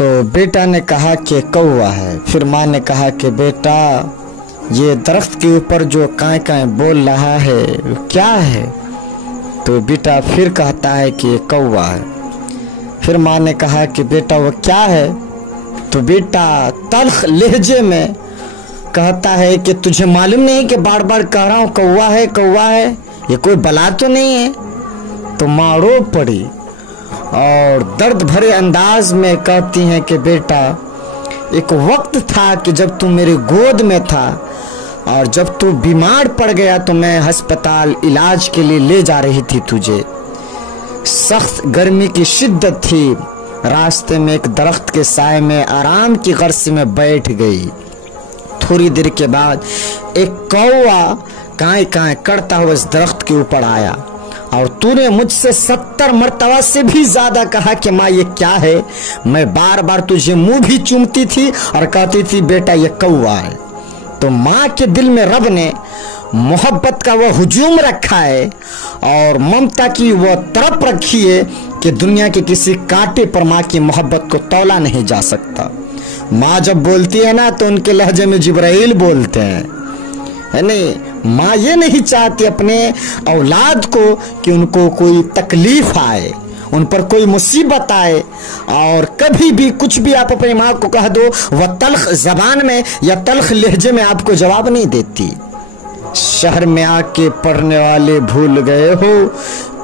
तो बेटा ने कहा कि कौवा है। फिर माँ ने कहा कि बेटा ये दरख्त के ऊपर जो काए काए बोल रहा है वो क्या है? तो बेटा फिर कहता है कि कौवा है। फिर माँ ने कहा कि बेटा वो क्या है? तो बेटा तल्ख लहजे में कहता है कि तुझे मालूम नहीं कि बार बार कह रहा हूँ कौवा है कौवा है, ये कोई बला तो नहीं है? तो माँ रो पड़ी और दर्द भरे अंदाज में कहती हैं कि बेटा एक वक्त था कि जब तू मेरे गोद में था और जब तू बीमार पड़ गया तो मैं अस्पताल इलाज के लिए ले जा रही थी तुझे। सख्त गर्मी की शिद्दत थी, रास्ते में एक दरख्त के साए में आराम की गर्ज में बैठ गई। थोड़ी देर के बाद एक कौवा काए काए करता हुआ इस दरख्त के ऊपर आया और तूने मुझसे 70 मर्तबा से भी ज्यादा कहा कि माँ ये क्या है। मैं बार बार तुझे मुंह भी चूमती थी और कहती थी बेटा ये कौवा है। तो माँ के दिल में रब ने मोहब्बत का वह हुजूम रखा है और ममता की वह तड़प रखी है कि दुनिया के किसी कांटे पर माँ की मोहब्बत को तौला नहीं जा सकता। माँ जब बोलती है ना तो उनके लहजे में जिब्राइल बोलते हैं, है नहीं। माँ ये नहीं चाहती अपने औलाद को कि उनको कोई तकलीफ आए, उन पर कोई मुसीबत आए। और कभी भी कुछ भी आप अपनी माँ को कह दो वह तल्ख जबान में या तल्ख लहजे में आपको जवाब नहीं देती। शहर में आके पढ़ने वाले भूल गए हो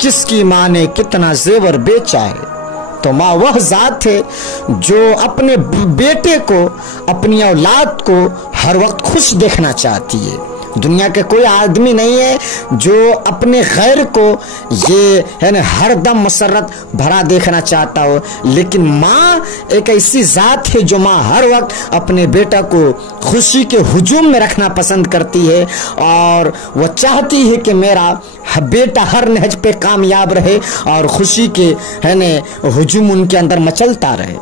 किसकी माँ ने कितना जेवर बेचा है। तो माँ वह जात है जो अपने बेटे को, अपनी औलाद को हर वक्त खुश देखना चाहती है। दुनिया के कोई आदमी नहीं है जो अपने गैर को ये है ना हर दम मसरत भरा देखना चाहता हो, लेकिन माँ एक ऐसी जात है जो माँ हर वक्त अपने बेटा को खुशी के हुजूम में रखना पसंद करती है और वह चाहती है कि मेरा बेटा हर नहज पे कामयाब रहे और खुशी के है ना हुजूम उनके अंदर मचलता रहे।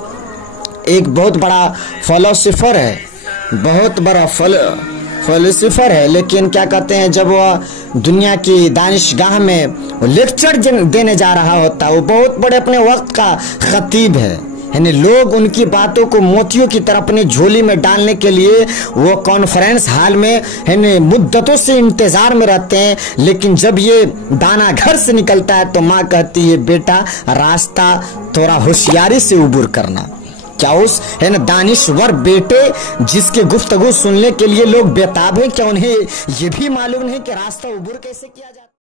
एक बहुत बड़ा फिलोसोफर है, बहुत बड़ा फिलोसोफर है, लेकिन क्या कहते हैं जब वह दुनिया की दानिशगाह में लेक्चर देने जा रहा होता, वो बहुत बड़े अपने वक्त का खतीब है। लोग उनकी बातों को मोतियों की तरह अपने झोली में डालने के लिए वो कॉन्फ्रेंस हॉल में मुद्दतों से इंतजार में रहते हैं, लेकिन जब ये दाना घर से निकलता है तो माँ कहती है बेटा रास्ता थोड़ा होशियारी से उबूर करना। क्या उस है ना दानिश्वर बेटे जिसके गुफ्तगू सुनने के लिए लोग बेताब हैं, क्या उन्हें ये भी मालूम नहीं कि रास्ता उबूर कैसे किया जाता है?